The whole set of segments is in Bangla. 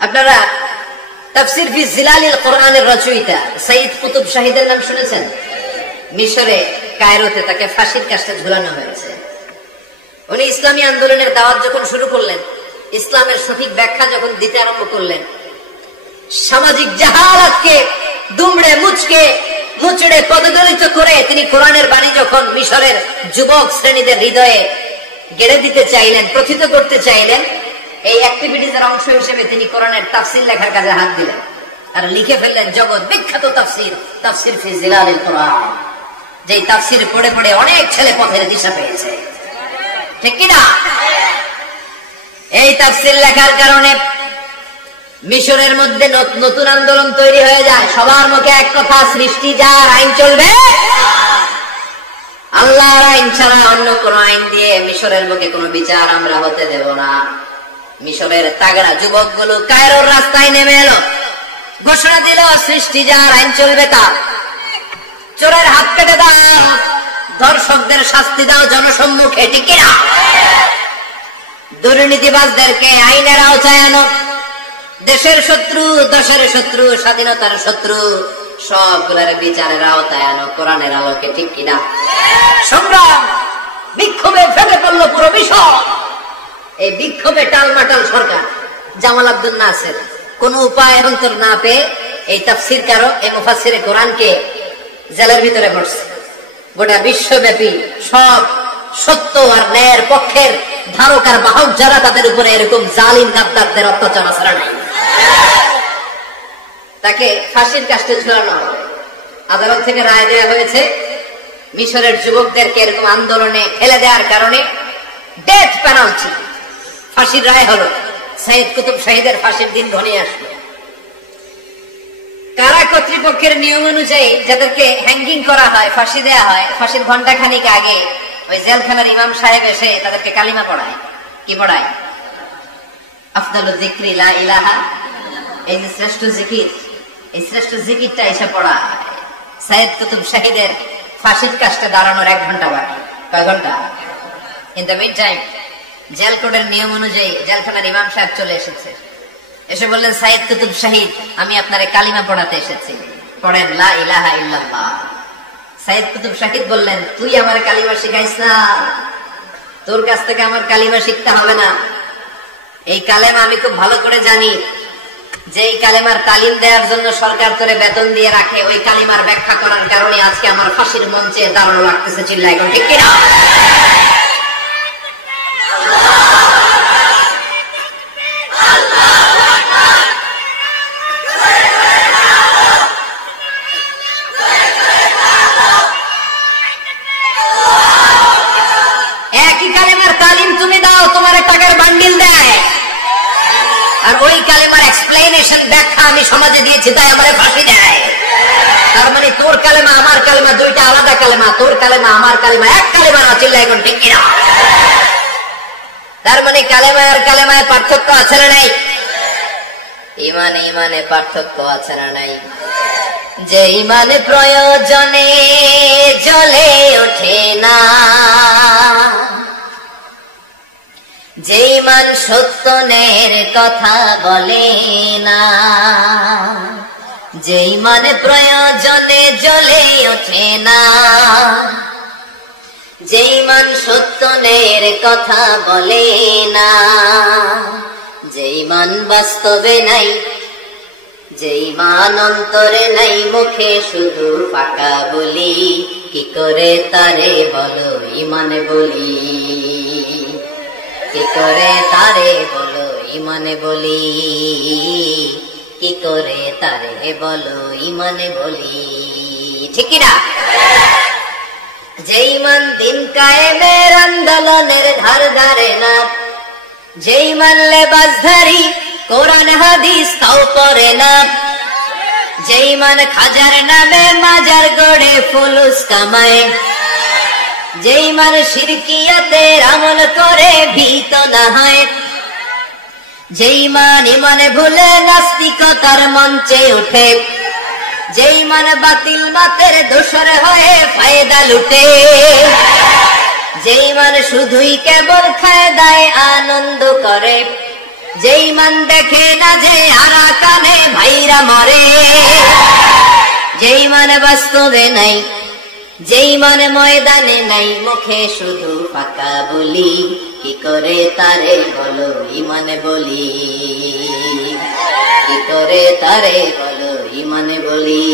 আপনারা তাফসীর ফি জিলালিল কোরআনের রচয়িতা সাইয়্যিদ কুতুব শাহীদের নাম শুনেছেন? মিশরে কায়রোতে তাকে ফাঁসির কাস্টে ঝুলানো হয়েছে। উনি ইসলামী আন্দোলনের দাওয়াত যখন শুরু করলেন, ইসলামের সঠিক ব্যাখ্যা যখন দিতে আরম্ভ করলেন, সামাজিক জাহালাতকে দুমড়ে মুচড়ে পদদলিত করে তিনি কোরআনের বাণী যখন মিশরের যুবক শ্রেণীদের হৃদয়ে গেড়ে দিতে চাইলেন, প্রথিত করতে চাইলেন, এই অ্যাক্টিভিটিজের অংশ হিসেবে তিনি কোরআনের তাফসীর লেখার কাজে হাত দিলেন আর লিখে ফেললেন জগৎ বিখ্যাত তাফসীর, তাফসীর ফি জিলালিল কোরআন। যেই তাফসীর পড়ে পড়ে অনেক ছেলে পথের দিশা পেয়েছে, ঠিক কিনা? এই তাফসীর লেখার কারণে মিশরের মধ্যে নতুন আন্দোলন তৈরি হয়ে যায়। সবার মুখে এক কথা, সৃষ্টি যার, আইন চলবে আল্লাহর আইন ছাড়া অন্য কোন আইন দিয়ে মিশরের মুখে কোনো বিচার আমরা হতে দেব না। মিশরের তাগড়া যুবকগুলো কায়রোর রাস্তায় নেমে এলো, ঘোষণা দিল সৃষ্টি যার, আইন চলবে তার। চোরের হাত কেটে দাও, ধর্ষকদের শাস্তি দাও জনসম্মুখে, ঠিক কিনা? দুর্নীতিবাজদেরকে আইনের আওতায় আনো। দেশের শত্রু, দশের শত্রু, স্বাধীনতার শত্রু সবগুলোর বিচারের আওতায় আনো কোরআনের আলোকে, ঠিক কিনা? সংগ্রাম, বিক্ষোভে ফেটে পড়লো পুরো বিষয়। এই বিক্ষোভে টালমাটাল সরকার, জামাল আব্দুল নাসের কোন উপায় অন্তর না পেয়ে এই তাফসীরকার, এই মুফাসসিরে কোরআনকে জেলের ভিতরে পড়ছে। গোটা বিশ্বব্যাপী সব সত্য আর ন্যায়ের পক্ষের ধারক আর বাহক যারা, তাদের উপরে এরকম জালিম গাদ্দারদের অত্যাচার ছাড়া নাই। তাকে ফাঁসির কাস্টে ঝুলানো হবে। আদালত থেকে রায় দেওয়া হয়েছে মিশরের যুবকদেরকে এরকম আন্দোলনে ফেলে দেওয়ার কারণে ডেথ পেনাল্টি, ফাঁসির রায় হলো। সাইয়্যিদ কুতুব শাহীদের ফাঁসির দিন ঘনিয়ে আসলো। কারা কর্তৃপক্ষের নিয়ম অনুযায়ী যাদেরকে হ্যাঙ্গিং করা হয়, ফাঁসি দেয়া হয়, ফাঁসির ঘন্টা খানিক আগে ওই জেলখানার ইমাম সাহেব এসে তাদেরকে কালিমা পড়ায়। কি পড়ায়? আফদালুয যিকরি লা ইলাহা, এই যে শ্রেষ্ঠ জিকির, এই শ্রেষ্ঠ জিকিরটা এসে পড়ায়। সাইয়্যিদ কুতুব শাহীদের ফাঁসির কাস্টে দাঁড়ানোর 1 ঘন্টা বাকি। কয় ঘন্টা? In the meantime jail কোডের নিয়ম অনুযায়ী জেলখানার ইমাম সাহেব চলে এসেছে। এসে বললেন, সাইয়্যিদ কুতুব শাহীদ, আমি আপনারে কালিমা পড়াতে এসেছি, পড়েন লা ইলাহা ইল্লাল্লাহ। সাইয়্যিদ কুতুব শাহীদ বললেন, তুই আমার কালিমা শিখাইস না, তোর কাছ থেকে আমার কালিমা শিখতে হবে না। এই কালেমা আমি খুব ভালো করে জানি, যে এই কালেমার তালিম দেওয়ার জন্য সরকার তোরে বেতন দিয়ে রাখে, ওই কালিমার ব্যাখ্যা করার কারণে আজকে আমার ফাঁসির মঞ্চে দাঁড়ানো লাগতেছে। চিল্লায় এখন, ঠিক কিনা? ব্যাখ্যা আমি সমাজে দিয়েছি, তাই আমার ফাঁসি দেয়। তার মানে তোর কালেমা আমার কালেমা দুইটা আলাদা কালেমা, তোর কালেমা আমার কালেমা এক কালেমা না। চিল্লা এখন, ঠিক কিনা? তার মানে কালেমা আর কালেমায় পার্থক্য আছে না নাই? ইমানে ইমানে পার্থক্য আছে না নাই? যে ইমানে প্রয়োজনে জ্বলে ওঠে না, যে ইমান সত্যনের কথা বলে না, যে ইমান প্রয়োজনে জ্বলে ওঠে না, যে ইমান সত্যনের কথা বলে না, যে ইমান বাস্তবে নাই, যে ইমান অন্তরে নাই, মুখে শুধু ফাঁকা বলি, কি করে তারে বলো ইমান বলি, কি করে তারে বলো ইমানে বলি, কি করে তারে বলো ইমানে বলি, ঠিক না? যে ইমান দিন কায়েমের আন্দোলনের ধার ধারে না, যে ইমান লেবাসধারী কোরআন হাদিস তাও পড়ে না, যে ইমান খাজার নামে মাজার গড়ে ফুলুস কামায়, যে ইমান শিরকিয়াতের আমল করে ভীত না হয়, যে ইমান ইমানে ভুলে নাস্তিকতার মঞ্চে উঠে, যে ইমান বাতিল মাতের দোষর হয়ে ফায়দা লুটে, যে ইমান শুধুই কেবল খায় দায় আনন্দ করে, যে ইমান দেখে না যে হারা কানে ভাইরা মরে, যে ইমান বাস্তবে নাই, যে ইমান ময়দানে নাই, মুখে শুধু ফাঁকা বলি, কি করে তারে বলো ইমানে বলি, কি করে তারে বলো ইমানে বলি,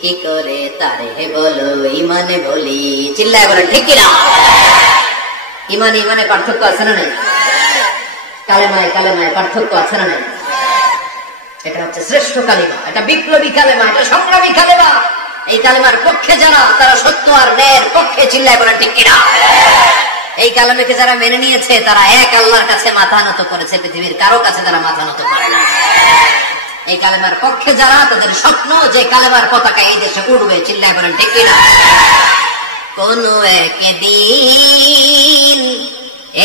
কি করে তারে বলো ইমানে বলি। চিল্লায় বলো ঠিক কিনা? ইমানে ইমানে পার্থক্য আছে না নাই? কালেমায় কালেমায় পার্থক্য আছে না নাই? এটা হচ্ছে শ্রেষ্ঠ কালিমা, এটা বিপ্লবী কালেমা, এটা সংগ্রামী কালেমা। এই কালেমার পক্ষে যারা, তারা সত্য আর ন্যায়ের পক্ষে। চিল্লায় বলেন ঠিক কিনা? এই কালেমাকে যারা মেনে নিয়েছে তারা এক আল্লাহর কাছে মাথা নত করেছে, পৃথিবীর কারো কাছে তারা মাথা নত করে না। এই কালেমার পক্ষে যারা, তাদের স্বপ্ন যে কালেমার পতাকা এই দেশে উড়বে। চিল্লায় বলেন ঠিক কিনা? কোন একদিন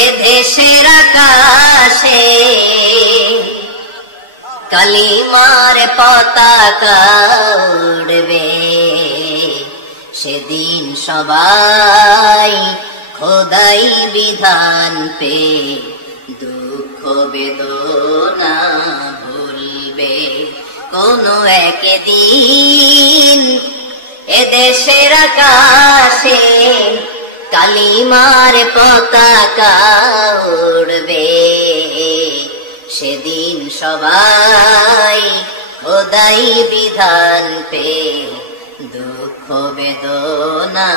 এ দেশের আকাশে কালিমার পতাকা উড়বে, সেদিন সবাই খোদাই বিধান পে দুঃখ বেদনা ভুলবে। কোন একদিন এ দেশের আকাশে কালিমার পতাকা উড়বে, সেদিন সবাই খোদাই বিধান পে দুঃখ বেদনা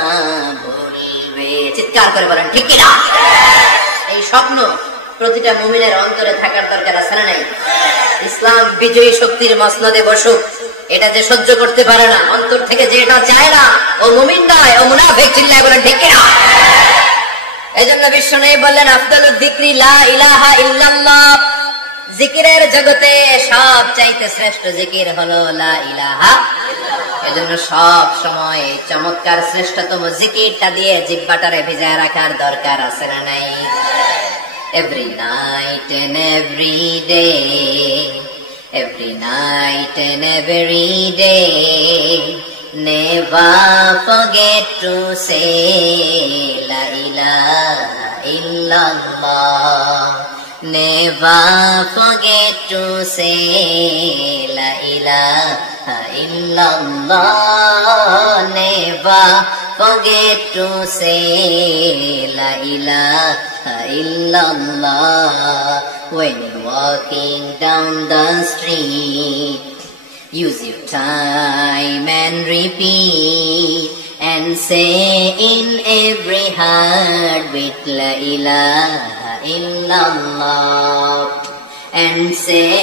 ভুলবে। চিৎকার করে বলেন ঠিক কিনা? এই স্বপ্ন প্রতিটা মুমিনের অন্তরে থাকার দরকার আছে না নাই? ইসলাম বিজয়ী শক্তির মসনদে বসুক, এটা যে সহ্য করতে পারে না, অন্তর থেকে যে এটা চায় না, ও মুমিন নয়, ও মুনাফিক। চিল্লায় বলেন ঠিক কিনা? এই জন্য বিশ্ব নবী বললেন, আফদালুদ যিকরি লা ইলাহা ইল্লাল্লাহ। জিকিরের জগতে সব চাইতে শ্রেষ্ঠ জিকির হলো লা ইলাহা। এজন্য সব সময় চমৎকার শ্রেষ্ঠতম জিকিরটা দিয়ে জিহ্বাটারে ভিজায় রাখার দরকার আছে না নাই? Every night and every day, every night and every day, never forget to say la ilaha illallah. Never forget to say la ilaha illallah. Never forget to say la ilaha illallah. When you're walking down the street, use your time and repeat, and say in every heartbeat la ilaha illallah. And say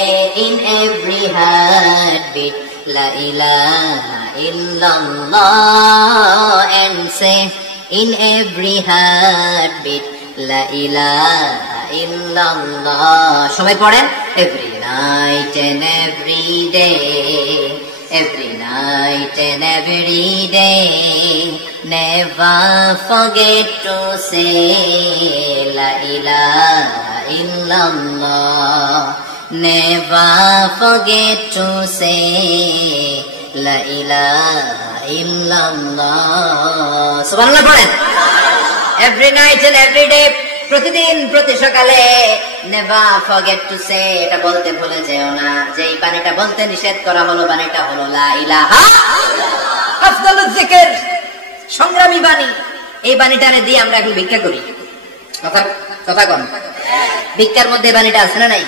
in every heartbeat la ilaha illallah. And say in every heartbeat la ilaha illallah. সবাই পড়েন, every night and every day, every night and every day, never forget to say la ilaha illallah. Never forget to say la ilaha illallah. সুবহানাল্লাহ পড়েন। Every night and every day, প্রতিদিন প্রতি সকালে never forget to say, এটা বলতে ভুলে যেও না, যে এই বাণীটা বলতে নিষেধ করা হলো, বাণীটা হলো লা ইলাহা আফদালুজ যিকর, সংগ্রামী বাণী। এই বাণীটারে দিয়ে আমরা এখন ভিক্ষা করি। কথা কন, ভিক্ষার মধ্যে বাণীটা আছে না নাই?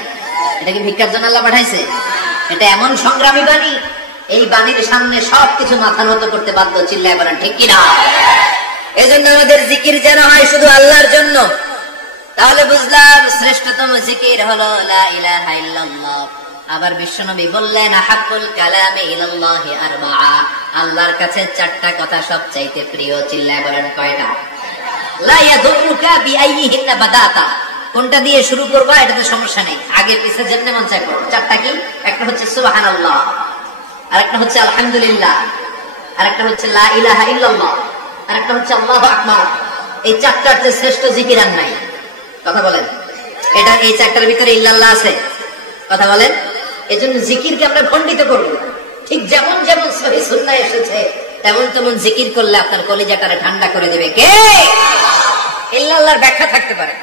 এটা কি ভিক্ষার জন্য আল্লাহ পাঠাইছে? এটা এমন সংগ্রামী বাণী, এই বাণীর সামনে সবকিছু মাথা নত করতে বাধ্য। চিল্লায় বলেন ঠিক কিনা? এজন্য আমাদের জিকির যেন হয় শুধু আল্লাহর জন্য। তাহলে বুঝলাম শ্রেষ্ঠতম জিকির হলো লা ইলাহা ইল্লাল্লাহ। আবার বিশ্বনবী বললেন, আহাব্বুল কালামি ইলাল্লাহি আরবাআ, আল্লাহর কাছে চারটা কথা সবচাইতে প্রিয়। চিল্লায় বলেন কয়টা? লা ইয়াদুরুকা বিআইয়িহিন্না বাদাতা, কোনটা দিয়ে শুরু করবা এটাতে সমস্যা নেই, আগে পিছে যেমনে মন চায় করো। চারটা কি? একটা হচ্ছে সুবহানাল্লাহ, আরেকটা হচ্ছে আলহামদুলিল্লাহ, আরেকটা হচ্ছে লা ইলাহা ইল্লাল্লাহ, আরেকটা হচ্ছে আল্লাহু আকবার। এই চারটার চেয়ে শ্রেষ্ঠ জিকির আর নাই। কথা বলেন, এটা এই চারটার ভিতরে ইল্লাল্লাহ আছে? কথা বলেন। এজন্য জিকিরকে আমরা খণ্ডিত করব। ঠিক যেমন যেমন সহিহ সুন্নাহ এসেছে তেমন তেমন জিকির করলে আপনার কলিজাটারে ঠান্ডা করে দেবে কে? ইল্লাল্লাহর ব্যাখ্যা থাকতে পারে,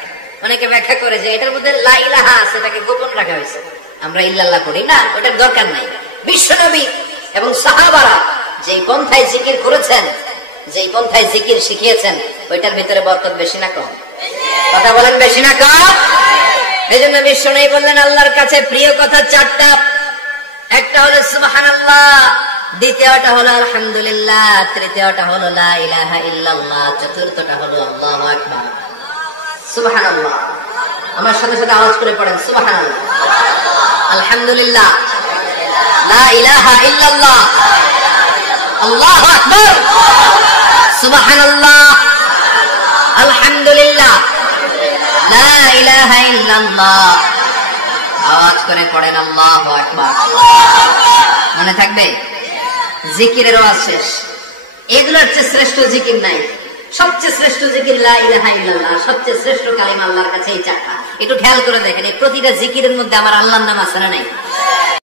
অনেকে ব্যাখ্যা করে যে এটার মধ্যে লা ইলাহা আছে, এটাকে গোপন রাখা হয়েছে, আমরা ইল্লাল্লাহ পড়ি না, ওটার দরকার নাই। বিশ্বনবী এবং সাহাবারা যেই পন্থায় জিকির করেছেন, যেই পন্থায় জিকির শিখিয়েছেন, ওইটার ভিতরে বরকত বেশি না কম? কথা বলেন, বেশি না কম? এই জন্য বিশ্বনবী বললেন আল্লাহর কাছে প্রিয় কথা চারটা। একটা হলো সুবহানাল্লাহ, দ্বিতীয়টা হলো আলহামদুলিল্লাহ, তৃতীয়টা হলো লা ইলাহা ইল্লাল্লাহ, চতুর্থটা হলো আল্লাহু আকবার। সুবহানাল্লাহ, আমার সাথে সাথে আওয়াজ করে পড়েন সুবহানাল্লাহ, আলহামদুলিল্লাহ, লা ইলাহা ইল্লাল্লাহ, আল্লাহু আকবার, সুবহানাল্লাহ, আলহামদুলিল্লাহ, লা ইলাহা ইল্লাল্লাহ। আওয়াজ করে পড়েন আল্লাহু আকবার। মনে থাকবে? জিকিরের আওয়াজ শেষ। এগুলোর চেয়ে শ্রেষ্ঠ জিকির নাই। সবচেয়ে শ্রেষ্ঠ জিকির লা ইলাহা ইল্লাল্লাহ, সবচেয়ে শ্রেষ্ঠ কালিমা আল্লাহর কাছে এই চারটা। একটু খেয়াল করে দেখেন, এই প্রতিটা জিকিরের মধ্যে আমার আল্লাহর নাম আছে না নাই?